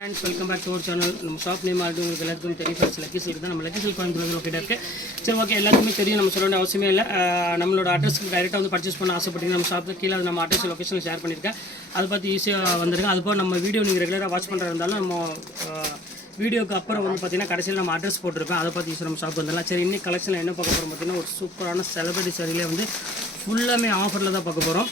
Friends welcome back to our channel நம்ம shop name ஆகிட்டு உங்களுக்கு எல்லாத்துக்கும் தெரியும். ஃப்ரெண்ட்ஸ் லக்கி சில்க் தான். நம்ம லக்கி சில்க் கோயம்புத்தூர் லொக்கேட் இருக்குது சரி ஓகே எல்லாத்துக்குமே தெரியும். நம்ம சொல்ல வேண்டிய அவசியமே இல்லை. நம்மளோட அட்ரஸ்க்கு டைரெக்டாக வந்து பர்ச்சேஸ் பண்ண ஆசைப்பட்டீங்க நம்ம ஷாப்புக்கு கீழே நம்ம அட்ரஸ் லொக்கேஷன் ஷேர் பண்ணியிருக்கேன். அதை பார்த்து ஈஸியாக வந்துருங்க. அதுபோல் நம்ம வீடியோ நீங்கள் ரெகுலராக வாட்ச் பண்ணுறதா இருந்தாலும் நம்ம வீடியோக்கு அப்புறம் வந்து பார்த்தீங்கன்னா கடைசியில் நம்ம அட்ரஸ் போட்டிருப்பேன் அதை பார்த்து ஈஸியாக நம்ம ஷாப் வந்துடலாம். சரி இன்னைக்கு கலெக்ஷனில் என்ன பார்க்க போகிறோம் பார்த்தீங்கன்னா ஒரு சூப்பரான செலிபிரிட்டி சரியிலே வந்து ஃபுல்லாமே ஆஃபரில் தான் பார்க்க போகிறோம்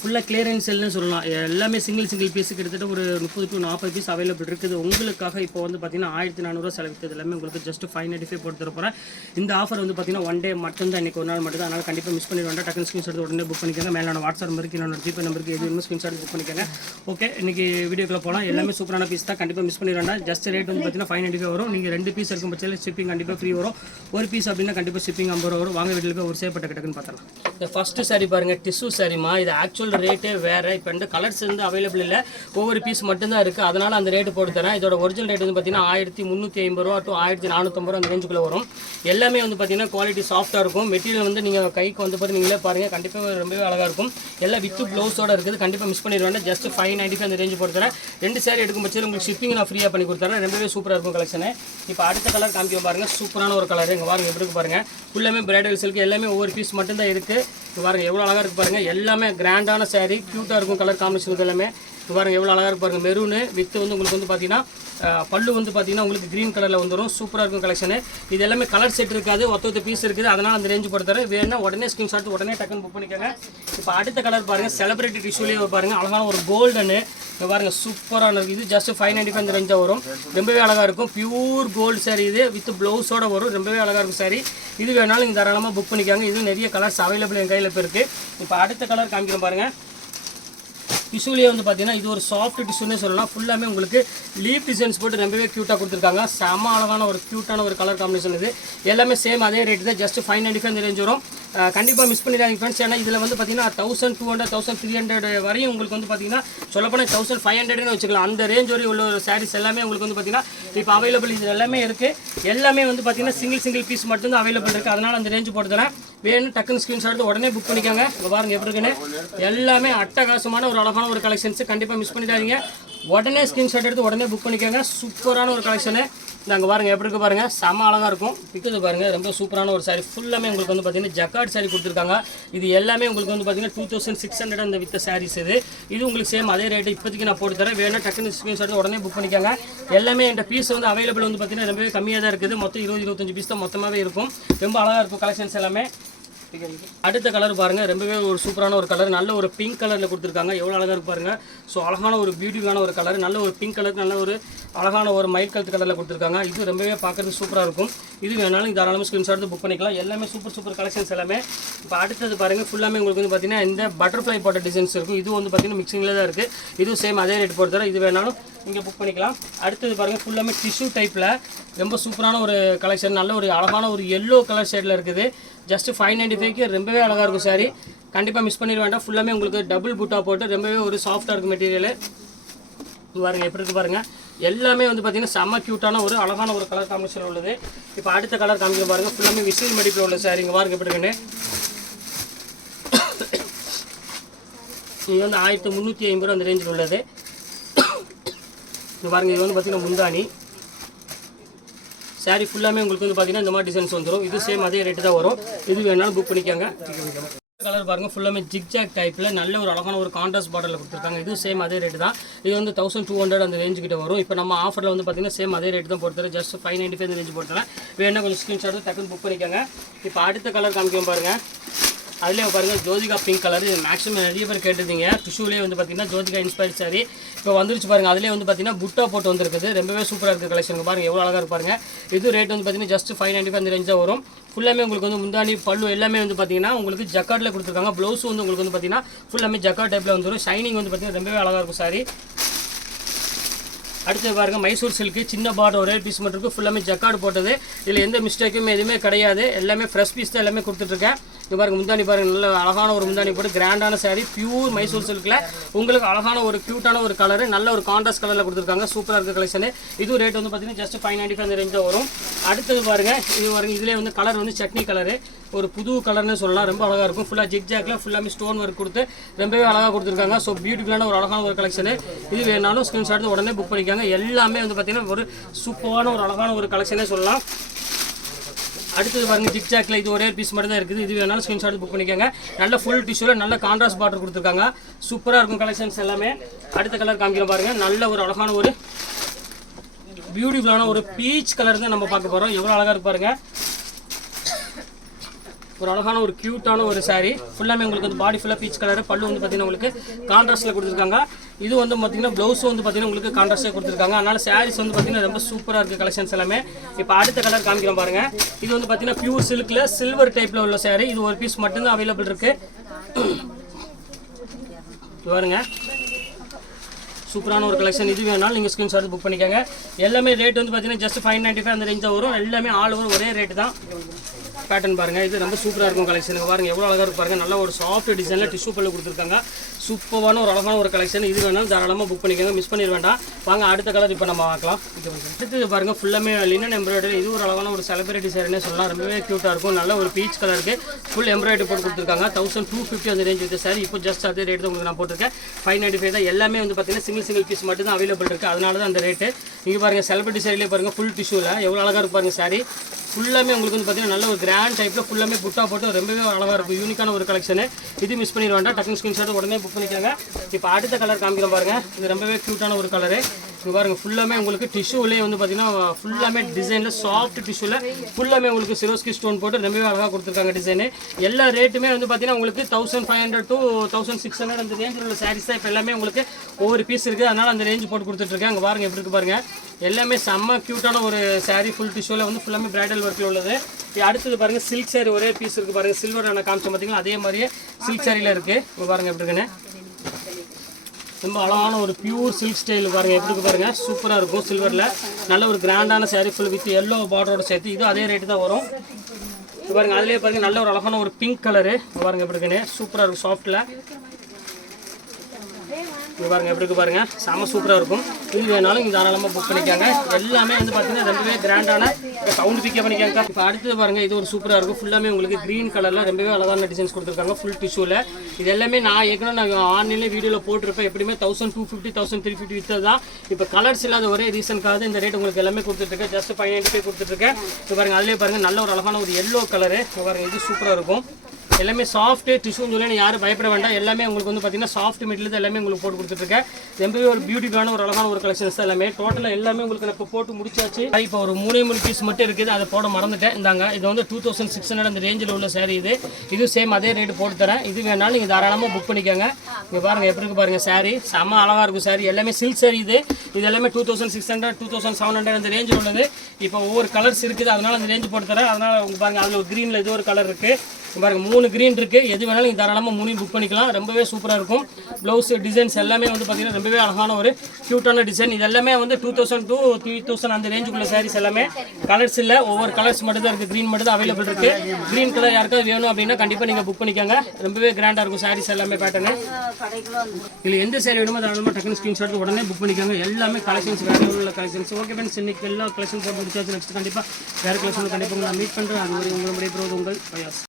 ஃபுல்லாக கிளியரன்ஸ் செல்னு சொல்லலாம். எல்லாமே சிங்கிள் சிங்கிள் பீஸ் கிட்டத்தட்ட ஒரு முப்பது டு நாற்பது பீஸ் அவைலபிள் இருக்குது. உங்களுக்காக இப்போ வந்து பார்த்தீங்கன்னா ஆயிரத்தி நானூறுரூவா செலவிட்டது எல்லாமே உங்களுக்கு ஜஸ்ட் ஃபைவ் நைன்டி ஃபைவ் போட்டு போகிறேன் இந்த ஆஃபர் வந்து பார்த்தீங்கன்னா ஒன் டே மட்டும்தான் இன்றைக்கி ஒரு நாள் மட்டும் தான் அதனால் கண்டிப்பாக மிஸ் பண்ணி வேண்டாம் டக்குனு ஸ்க்ரீன்ஷாட் எடுத்து உடனே புக் பண்ணிக்கோங்க. மேலான வாட்ஸ்அப் நம்பருக்கு என்னோட ஜிபே நம்பருக்கு எது வேணுமோ ஸ்க்ரீன்ஷாட் புக் பண்ணிக்கோங்க. ஓகே இன்னைக்கு வீடியோக்கில் போகலாம் எல்லாமே சூப்பரான பீஸ் தான். கண்டிப்பாக மிஸ் பண்ணி வேண்டாம். ஜஸ்ட் ரேட் வந்து பார்த்தீங்கன்னா ஃபைவ் நைன்டி ஃபைவ் வரும். நீங்கள் ரெண்டு பீஸ் இருக்கும் பட்சத்தில் ஷிப்பிங் கண்டிப்பாக ஃப்ரீ வரும். ஒரு பீஸ் அப்படின்னா கண்டிப்பாக ஷிப்பிங் ஐம்பது ரூபா வரும். வாங்க வீட்டில் போய் ஒரு சேப்பட்ட கிட்டக்குன்னு பார்த்தலாம் இந்த ஃபஸ்ட்டு சாரி பாருங்கள் டிஷ்யூ சாரிமா இது ஆக்சுவல் ரேட்டே வேறு. இப்போ இந்த கலர்ஸ் வந்து அவைலபிள் இல்லை. ஒவ்வொரு பீஸ் மட்டும்தான் இருக்குது அதனால் அந்த ரேட்டு போட்டு தரேன். இதோட ஒரிஜினல் ரேட் வந்து பார்த்தீங்கன்னா ஆயிரத்தி முந்நூற்றி ஐம்பது ரூபா டு ஆயிரத்தி நானூற்றம்பது ரூபா அந்த ரேஞ்சுக்குள்ளே வரும். எல்லாமே வந்து பார்த்தீங்கன்னா குவாலிட்டி சாஃப்ட்டாக இருக்கும். மெட்டீரியல் வந்து நீங்கள் கைக்கு வந்து பார்த்து நீங்களே பாருங்கள் கண்டிப்பாக ரொம்பவே அழகாக இருக்கும். எல்லாம் வித்து ப்ளவுஸோட இருக்குது. கண்டிப்பாக மிஸ் பண்ணிடுவேன். ஜஸ்ட் ஃபைவ் நைன்ட்டி அந்த ரேஞ்சு போட்டு தரேன். ரெண்டு சேரீ எடுக்கும் பட்சத்தில் உங்களுக்கு ஷிப்பிங் நான் ஃப்ரீயாக பண்ணி கொடுத்துறேன். ரொம்பவே சூப்பராக இருக்கும் கலெக்ஷனு இப்போ அடுத்த கலர் காமிக்க பாருங்கள் சூப்பரான ஒரு கலர் இங்கே பாருங்கள் எப்படி இருக்கு பாருங்க. ஃபுல்லாமே பிரைடல் சில்க் எல்லாமே ஒவ்வொரு பீஸ் மட்டும்தான் இருக்குது பாருங்கள் எவ்வளோ அழகாக இருக்குது பாருங்கள் எல்லாமே கிராண்டான சாரீ க்யூட்டாக இருக்கும் கலர் காம்பினேஷன் எல்லாமே. பாருங்கள் பாருங்க எவ்வளோ அழகாக பாருங்கள் மெரூனு வித்து வந்து உங்களுக்கு வந்து பார்த்தீங்கன்னா பல்லு வந்து பார்த்தீங்கன்னா உங்களுக்கு க்ரீன் கலரில் வந்துடும் சூப்பராக இருக்கும் கலெக்ஷனு இது எல்லாமே கலர் செட் இருக்காது ஒத்த ஒத்த பீஸ் இருக்குது. அதனால் அந்த ரேஞ்சு போட்டு தரேன் வேணும்னா உடனே ஸ்க்ரீன்ஷாட் உடனே டக்குன்னு புக் பண்ணிக்கோங்க. இப்போ அடுத்த கலர் பாருங்கள் செலிப்ரிட்டி டிஷ்யூலேயே பாருங்கள் அழகான ஒரு கோல்டனு இப்போ பாருங்கள் சூப்பரான இருக்குது இது. ஜஸ்ட் ஃபைவ் நைன்டி ஃபைவ் ரேஞ்சாக வரும். ரொம்பவே அழகாக இருக்கும். பியூர் கோல்டு சாரி இது. வித் ப்ளவுஸோட வரும். ரொம்பவே அழகாக இருக்கும் சாரி இது வேணாலும் நீங்கள் தாராளமாக புக் பண்ணிக்காங்க. இது நிறைய கலர்ஸ் அவைலபிள் என் கையில் இப்போ இருக்குது இப்போ அடுத்த கலர் காமிக்கிறோம் பாருங்கள் டிஷ்யூலேயே வந்து பார்த்தீங்கன்னா இது ஒரு சாஃப்ட் டிஷ்யூனே சொல்லலாம். ஃபுல்லாமே உங்களுக்கு லீப் டிசைன்ஸ் போட்டு ரொம்பவே க்யூட்டாக கொடுத்துருக்காங்க. செம அழகான ஒரு க்யூட்டான ஒரு கலர் காம்பினேஷன் இது. எல்லாமே சேம் அதே ரேட்டு தான். Just five ninety five range வரும். கண்டிப்பாக மிஸ் பண்ணிடாதீங்க ஃப்ரெண்ட்ஸ் ஏன்னா இதில் வந்து பார்த்தீங்கன்னா thousand two hundred thousand three hundred வரையும் உங்களுக்கு வந்து பார்த்தீங்கன்னா சொல்லப்போனால் தௌசண்ட் ஃபைவ் ஹண்ட்ரட்னு வச்சுக்கலாம். அந்த ரேஞ்ச் வரை உள்ள ஒரு சாரீஸ் எல்லாமே உங்களுக்கு வந்து பார்த்தீங்கன்னா இப்போ அவைலபிள் இது எல்லாமே இருக்குது எல்லாமே வந்து பார்த்தீங்கன்னா சிங்கிள் சிங்கிள் பீஸ் மட்டும்தான் அவைலபிள் இருக்குது அதனால் அந்த ரேஞ்சு போட்டு தரேன். வேணும் டக்குன்னு ஸ்க்ரீன்ஷாட் எடுத்து உடனே புக் பண்ணிக்கோங்க. இங்க பாருங்க எப்படி இருக்குன்னு. எல்லாமே அட்டகாசமான ஒரு அழகான ஒரு கலெக்ஷன்ஸ் கண்டிப்பாக மிஸ் பண்ணிடாதீங்க. உடனே ஸ்க்ரீன்ஷாட் எடுத்து உடனே புக் பண்ணிக்கோங்க. சூப்பரான ஒரு கலெக்ஷனு நாங்கள் பாருங்கள் எப்படி இருக்கு பாருங்கள் செம அழகாக இருக்கும். பிக்கிறது பாருங்கள் ரொம்ப சூப்பரான ஒரு saree. ஃபுல்லாமே உங்களுக்கு வந்து பார்த்தீங்கன்னா ஜக்காட் சாரி கொடுத்துருக்காங்க. இது எல்லாமே உங்களுக்கு வந்து பார்த்தீங்கன்னா டூ தௌசண்ட் சிக்ஸ் ஹண்ட்ரட் அந்த வித்த சாரீஸ் இது. இது உங்களுக்கு சேம் அதே ரேட்டு இப்போதைக்கு நான் போட்டு தரேன். வேணால் டக்குனு ஸ்க்ரீன்ஷாட் உடனே புக் பண்ணிக்காங்க. எல்லாமே இந்த பீஸ் வந்து அவைலபிள் வந்து பார்த்தீங்கன்னா ரொம்பவே கம்மியாக தான் இருக்குது. மொத்தம் இருபது இருபத்தஞ்சு பீஸ் தான் மொத்தமாகவே இருக்கும். ரொம்ப அழகாக இருக்கும் கலெக்ஷன்ஸ் எல்லாமே. அடுத்த கலர் பாருங்க. ரொம்பவே ஒரு சூப்பரான ஒரு கலர் நல்ல ஒரு பிங்க் கலர்ல கொடுத்துருக்காங்க. எவ்வளவு அழகா இருக்கு பாருங்க. ஸோ அழகான ஒரு பியூட்டிஃபுல்லான ஒரு கலர் நல்ல ஒரு பிங்க் கலர் நல்ல ஒரு அழகான ஒரு மைட் கலர் கலர்ல கொடுத்துருக்காங்க. இது ரொம்பவே பார்க்கறதுக்கு சூப்பரா இருக்கும். இது வேணாலும் தாராளமாக ஸ்கிரீன்ஷாட் எடுத்து புக் பண்ணிக்கலாம். எல்லாமே சூப்பர் சூப்பர் கலெக்ஷன்ஸ் எல்லாமே. இப்போ அடுத்தது பாருங்க. ஃபுல்லாமே உங்களுக்கு வந்து பார்த்தீங்கன்னா இந்த பட்டர்ஃப்ளை போட்ட டிசைன்ஸ் இருக்கும். இது வந்து பார்த்தீங்கன்னா மிக்சிங்கில் தான் இருக்கு. இதுவும் சேம் அதே ரேட் பொறுத்தவரை இது வேணாலும் இங்கே புக் பண்ணிக்கலாம். அடுத்தது பாருங்கள் ஃபுல்லாமே டிஷ்யூ டைப்பில் ரொம்ப சூப்பரான ஒரு கலெக்ஷன் நல்ல ஒரு அழகான ஒரு எல்லோ கலர் ஷேடில் இருக்குது. ஜஸ்ட் ஃபைவ் நைன்டி ஃபைவ்க்கு ரொம்பவே அழகாக இருக்கும் சாரி கண்டிப்பாக மிஸ் பண்ணிட வேண்டாம். ஃபுல்லாமே உங்களுக்கு டபுள் புட்டா போட்டு ரொம்பவே ஒரு சாஃப்டாக இருக்கும் மெட்டீரியல் பாருங்க எப்படி இருக்கு பாருங்க. எல்லாமே வந்து பார்த்தீங்கன்னா செம்ம க்யூட்டான ஒரு அழகான ஒரு கலர் காம்பினேஷன் உள்ளது. இப்போ அடுத்த கலர் காமிக்க பாருங்க. ஃபுல்லாமே விசில் மடிப்பில் உள்ள சார் இங்கே பாருங்க எப்படி இருக்குன்னு. இது வந்து ஆயிரத்தி முந்நூற்றி ஐம்பது ரூபா அந்த ரேஞ்சில் உள்ளது. இது பாருங்க இது வந்து பார்த்தீங்கன்னா முந்தானி saree ஃபுல்லாமே உங்களுக்கு வந்து பார்த்தீங்கன்னா இந்த மாதிரி டிசைன்ஸ் வந்துடும் இது சேம் அதே ரேட்டு தான் வரும். இது வேணாலும் புக் பண்ணிக்கோங்க. கலர் பாருங்க ஃபுல்லாமே ஜிக்ஜாக் டைப்பில் நல்ல ஒரு அழகான ஒரு கான்ட்ராஸ்ட் பாட்டில் கொடுத்துருக்காங்க. இது சேம் அதே ரேட்டு தான். இது வந்து தௌசண்ட் டூ ஹண்ட்ரட் அந்த ரேஞ்சு கிட்ட வரும். இப்போ நம்ம ஆஃபரில் வந்து பார்த்தீங்கன்னா சேம் அதே ரேட்டு தான் போட்டுறேன் just five ninety five range போட்டுறேன் வேணா கொஞ்சம் ஸ்க்ரீன்ஷாட் டக்குன்னு புக் பண்ணிக்கோங்க. இப்போ அடுத்த கலர் காமிக்கும் பாருங்கள் அதுலேயே பாருங்கள் ஜோதிகா பிங்க் கலர் இது மேக்ஸிமம் நிறைய பேர் கேட்டிருந்தீங்க. டிஷ்யூலேயே வந்து பார்த்தீங்கன்னா ஜோதிகா இன்ஸ்பயர் சாரி இப்போ வந்துருச்சு பாருங்க அதுலேயே வந்து பார்த்தீங்கன்னா புட்டா போட்டு வந்திருக்குது. ரொம்பவே சூப்பராக இருக்குது கலெக்ஷனுக்கு பாருங்கள் எவ்வளோ அழகாக இருப்பாருங்க இது ரேட் வந்து பார்த்தீங்கன்னா ஜஸ்ட் ஃபைவ் நைன்டி ஃபைவ் அந்த ரேஞ்சாக வரும். ஃபுல்லாமே உங்களுக்கு வந்து முந்தானி பல்லு எல்லாமே வந்து பார்த்தீங்கன்னா உங்களுக்கு ஜக்கார்டில் கொடுத்துருக்காங்க. ப்ளவுஸும் வந்து உங்களுக்கு வந்து பார்த்தீங்கன்னா ஃபுல்லாமே ஜக்காட் டைப்பில் வந்துடும் ஷைனிங் வந்து பார்த்தீங்கன்னா ரொம்பவே அழகாக இருக்கும் சாரி அடுத்து பாருங்க மைசூர் சில்க்கு சின்ன பாட் ஒரே பீஸ் மட்டும் இருக்குது ஃபுல்லாமே ஜக்கார்டு போட்டது. இதில் எந்த மிஸ்டேக்குமே எதுவுமே கிடையாது. எல்லாமே ஃப்ரெஷ் பீஸ் தான் எல்லாமே கொடுத்துட்ருக்கேன். இது பாருங்க முந்தானி பாருங்க நல்ல அழகான ஒரு முந்தானி போட்டு கிராண்டான சேரீ பியூர் மைசூர் சில்கில் உங்களுக்கு அழகான ஒரு க்யூட்டான ஒரு கலரு நல்ல ஒரு கான்ட்ராஸ்ட் கலரில் கொடுத்துருக்காங்க. சூப்பராக இருக்க கலெக்ஷனு இதுவும் ரேட் வந்து பார்த்தீங்கன்னா ஜஸ்ட் ஃபைவ் நைன்ட்டி ஃபைவ் ரேஞ்சில் வரும். அடுத்தது பாருங்க இது பாருங்க இதுலேயே வந்து கலர் வந்து சட்னி கலரு ஒரு புது கலர்னு சொல்லலாம். ரொம்ப அழகாக இருக்கும். ஃபுல்லாக ஜிக் ஜாக்கில் ஃபுல்லாமே ஸ்டோன் ஒர்க் கொடுத்து ரொம்பவே அழகாக கொடுத்துருக்காங்க. ஸோ பியூட்டிஃபுல்லான ஒரு அழகான ஒரு கலெக்ஷனு இது வேணாலும் ஸ்க்ரீன்ஷாட் உடனே புக் பண்ணிக்காங்க. எல்லாமே வந்து பார்த்தீங்கன்னா ஒரு சூப்பரான ஒரு அழகான ஒரு கலெக்ஷனே சொல்லலாம். அடுத்தது பாருங்க ஜிக் ஜாக்ல இது ஒரே பீஸ் மட்டும் தான் இருக்குது. இது வேணாலும் ஸ்கிரீன்ஷாட் புக் பண்ணிக்கோங்க. நல்ல ஃபுல் டிஷ்யூவில் நல்ல கான்ட்ராஸ்ட் பார்டர் கொடுத்துருக்காங்க. சூப்பராக இருக்கும் கலெக்ஷன்ஸ் எல்லாமே. அடுத்த கலர் காமிக்கிற பாருங்க. நல்ல ஒரு அழகான ஒரு பியூட்டிஃபுல்லான ஒரு பீச் கலர் தான் நம்ம பார்க்க போகிறோம் எவ்வளோ அழகாக இருப்பாருங்க ஒரு அழகான ஒரு க்யூட்டான ஒரு saree. ஃபுல்லாமே உங்களுக்கு வந்து பாடி ஃபுல்லாக பீச் கலர் பல்லு வந்து பார்த்தீங்கன்னா உங்களுக்கு கான்ட்ராஸ்ட்டில் கொடுத்துருக்காங்க. இது வந்து பார்த்தீங்கன்னா ப்ளவுஸும் வந்து பார்த்தீங்கன்னா உங்களுக்கு கான்ட்ராஸ்டாக கொடுத்துருக்காங்க. அதனால சாரீஸ் வந்து பார்த்தீங்கன்னா ரொம்ப சூப்பராக இருக்குது கலெக்ஷன்ஸ் எல்லாமே. இப்போ அடுத்த கலர் காமிக்கிறோம் பாருங்க. இது வந்து பார்த்தீங்கன்னா பியூர் சில்கில் சில்வர் டைப்பில் உள்ள saree. இது ஒரு பீஸ் மட்டும்தான் அவைலபிள் இருக்குது பாருங்க. சூப்பரான ஒரு கலெக்ஷன் இது வேணாலும் நீங்கள் ஸ்க்ரீன்ஷாட் புக் பண்ணிக்கோங்க. எல்லாமே ரேட் வந்து பார்த்தீங்கன்னா ஜஸ்ட் ஃபைவ் நைன்ட்டி ஃபைவ் அந்த ரேஞ்சாக வரும். எல்லாமே ஆல் ஓவர் ஒரே ரேட்டு தான். பேட்டர்ன் பாருங்க. இது ரொம்ப சூப்பராக இருக்கும் கலெக்ஷனுக்கு பாருங்க எவ்வளோ அழகாக இருக்கும் பாருங்க. நல்ல ஒரு சாஃப்ட் டிசைனில் டிஷ்யூ பல்லு கொடுத்துருக்காங்க. சூப்பரான ஒரு அழகான ஒரு கலெக்ஷன் இது வேணாலும் தாராளமாக புக் பண்ணிக்கோங்க. மிஸ் பண்ணிட வேண்டாம். வாங்க அடுத்த கலர் இப்போ நம்ம பார்க்கலாம். இது அடுத்தது பாருங்க ஃபுல்லாமே லினன் எம்ப்ராய்டரி இது ஒரு அழகான ஒரு செலிபிரிட்டி சாரினே சொல்லலாம். ரொம்பவே க்யூட்டாக இருக்கும். நல்ல ஒரு பீச் கலருக்கு ஃபுல் எம்ப்ராய்டரி போட்டு கொடுத்துருக்காங்க. தௌசண்ட் டூ ஃபிஃப்டி அந்த ரேஞ்ச் இருக்குது சார் இப்போ ஜஸ்ட் அதே ரேட் தான் உங்களுக்கு நான் போட்டிருக்கேன். ஃபைவ் நைன்ட்டி ஃபைவ் தான். எல்லாமே வந்து பார்த்தீங்கன்னா சிங்கிள் சிங்கிள் பீஸ் மட்டும் தான் அவைலபிள் இருக்குது அதனால தான் அந்த ரேட்டு இங்கே பாருங்கள் செலிபிரிட்டி சாரிலே பாருங்கள் ஃபுல் டிஷ்யூவில் எவ்வளோ அழகாக இருப்பாருங்க சாரி ஃபுல்லாமே உங்களுக்கு வந்து பார்த்தீங்கன்னா நல்ல ஒரு கிராண்ட் டைப்பில் ஃபுல்லாமே புட்டா போட்டு ரொம்பவே அழகாக இருக்கும். யூனிக்கான ஒரு கலெக்ஷனு இது மிஸ் பண்ணிட வேண்டாம் டக்குனு ஸ்க்ரீன்ஷாட் உடனே புக் பண்ணிக்கோங்க இப்போ அடுத்த கலர் காமிக்கிறோம் பாருங்கள் இது ரொம்பவே க்யூட்டான ஒரு கலரு இங்கே பாருங்க ஃபுல்லாமே உங்களுக்கு டிஷ்யூலேயே வந்து பார்த்தீங்கன்னா ஃபுல்லாமே டிசைனில் சாஃப்ட் டிஷ்யூவில் ஃபுல்லாமே உங்களுக்கு சிரோஸ்கி ஸ்டோன் போட்டு ரொம்பவே அழகாக கொடுத்துருக்காங்க டிசைனு எல்லா ரேட்டுமே வந்து பார்த்தீங்கன்னா உங்களுக்கு thousand five hundred to thousand six hundred அந்த ரேஞ்சில் உள்ள சாரீஸ் தான் இப்போ எல்லாமே உங்களுக்கு ஒவ்வொரு பீஸ் இருக்குது அதனால் அந்த ரேஞ்ச் போட்டு கொடுத்துட்ருக்கேன் அங்கே பாருங்க எப்படி இருக்கு பாருங்க. எல்லாமே செம்ம க்யூட்டான ஒரு சாரீ ஃபுல் டிஷ்யூவில் வந்து ஃபுல்லாமே பிரைடல் ஒர்க்கில் உள்ளது. அடுத்தது பாருங்கள் சில்க் சாரி ஒரே பீஸ் இருக்குது பாருங்கள் சில்வர் நான் காமிச்சேன் பார்த்தீங்கன்னா அதே மாதிரியே சில்க் சாரியில் இருக்குது இங்கே பாருங்கள் எப்படி இருக்குன்னு. ரொம்ப அழகான ஒரு பியூர் சில்க் ஸ்டைல் பாருங்கள் எப்படி இருக்கு சூப்பராக இருக்கும் சில்வரில் நல்ல ஒரு கிராண்டான saree ஃபுல் வித் எல்லோ பார்டரோட சேர்த்து இது அதே ரேட்டு தான் வரும். பாருங்கள் பாருங்க அதுலேயே பாருங்க நல்ல ஒரு அழகான ஒரு பிங்க் கலரு பாருங்க எப்படி இருக்குன்னு? சூப்பராக இருக்கும் சாஃப்ட்டில் இங்க பாருங்கள் எப்படி இருக்கு பாருங்கள் செம சூப்பராக இருக்கும். இது வேணாலும் இங்கே தாராளமாக புக் பண்ணிக்காங்க. எல்லாமே வந்து பார்த்தீங்கன்னா ரொம்பவே கிராண்டான சவுண்ட் பிக்கே பண்ணிக்காங்க. இப்போ அடுத்தது பாருங்கள் இது ஒரு சூப்பராக இருக்கும். ஃபுல்லாமே உங்களுக்கு க்ரீன் கலரில் ரொம்பவே அழகான டிசைன்ஸ் கொடுத்துருக்காங்க. ஃபுல் டிஷ்யூவில் இது எல்லாமே நான் ஏற்கனவே நான் ஆன்லைனில் வீடியோவில் போட்டிருப்பேன். எப்படியுமே thousand two fifty thousand three fifty விற்றது தான் இப்போ கலர்ஸ் இல்லாத ஒரே ரீசனுக்காக இந்த ரேட் உங்களுக்கு எல்லாமே கொடுத்துட்ருக்கேன். ஜஸ்ட் ஃபைவ் நைன்ட்டி ஃபைவ் கொடுத்துட்ருக்கேன். இப்போ பாருங்கள் அதிலே பாருங்கள் நல்ல ஒரு அழகான ஒரு எல்லோ கலரு பாருங்கள் இது சூப்பராக இருக்கும். எல்லாமே சாஃப்ட் டிஷ்யூன்னு சொல்லி யாரும் பயப்பட வேண்டாம். எல்லாமே உங்களுக்கு வந்து பார்த்தீங்கன்னா சாஃப்ட் மெட்டீரியல் எல்லாமே உங்களுக்கு போட்டு கொடுத்துட்ருக்கேன். ரொம்பவே ஒரு பியூட்டிஃபுல்லான ஒரு அழகான ஒரு கலெக்ஷன்ஸ் தான் எல்லாமே. டோட்டலாக எல்லாமே உங்களுக்கு இப்போ போட்டு முடிச்சாச்சு. இப்போ ஒரு மூணே மூணு பீஸ் மட்டும் இருக்குது. அதை போட மறந்துட்டேன். இந்தாங்க இது வந்து டூ தௌசண்ட் சிக்ஸ் ஹண்ட்ரட் அந்த ரேஞ்சில் உள்ள சேரீ இது. இது சேம் அதே ரேட்டு போட்டு தரேன். இது வேணாலும் நீங்கள் தாராளமாக புக் பண்ணிக்கோங்க. இங்கே பாருங்கள் எப்படி இருக்கு பாருங்கள் சாரீ செம்ம அழகாக இருக்கும் சாரீ எல்லாமே சில்க் saree இது. இது எல்லாமே two thousand six hundred two thousand seven hundred அந்த ரேஞ்சில் உள்ளது. இப்போ ஒவ்வொரு கலர்ஸ் இருக்குது. அதனால் அந்த ரேஞ்ச் போட்டு தரேன். அதனால் உங்க பாருங்கள் அதில் ஒரு க்ரீனில் இது ஒரு கலர் இருக்குது பாருங்க மூணு க்ரீன் இருக்குது எது வேணாலும் நீங்கள் தாராளமாக மூணையும் புக் பண்ணிக்கலாம். ரொம்பவே சூப்பராக இருக்கும். ப்ளவுஸ் டிசைன்ஸ் எல்லாமே வந்து பார்த்தீங்கன்னா ரொம்பவே அழகான ஒரு க்யூட்டான டிசைன் இது எல்லாமே வந்து two thousand two three thousand அந்த ரேஞ்சுக்குள்ள சாரீஸ் எல்லாமே. கலர்ஸ் இல்லை. ஒவ்வொரு கலர்ஸ் மட்டும் தான் இருக்குது க்ரீன் மட்டும் தான் அவைலபிள் இருக்குது க்ரீன் கலர் யாருக்காவது வேணும் அப்படின்னா கண்டிப்பாக நீங்கள் புக் பண்ணிக்கோங்க. ரொம்பவே கிராண்டாக இருக்கும் சாரீஸ் எல்லாமே பேட்டர்னு இதில் எந்த சாரி வேணுமோ தாராளமாக டக்குனு ஸ்க்ரீன்ஷாட் உடனே புக் பண்ணிக்கோங்க. எல்லாமே கலெக்ஷன்ஸ் வேறு உள்ள கலெக்ஷன்ஸ் ஓகே ஃப்ரெண்ட்ஸ் இன்னைக்கு எல்லா கலெக்ஷன்ஸும் முடிச்சாச்சு. நெக்ஸ்ட் கண்டிப்பாக வேறு கலெக்ஷன் கண்டிப்பாக நான் மீட் பண்ணுறேன் அது மாதிரி உங்களுடைய உங்கள் பயாஸ்.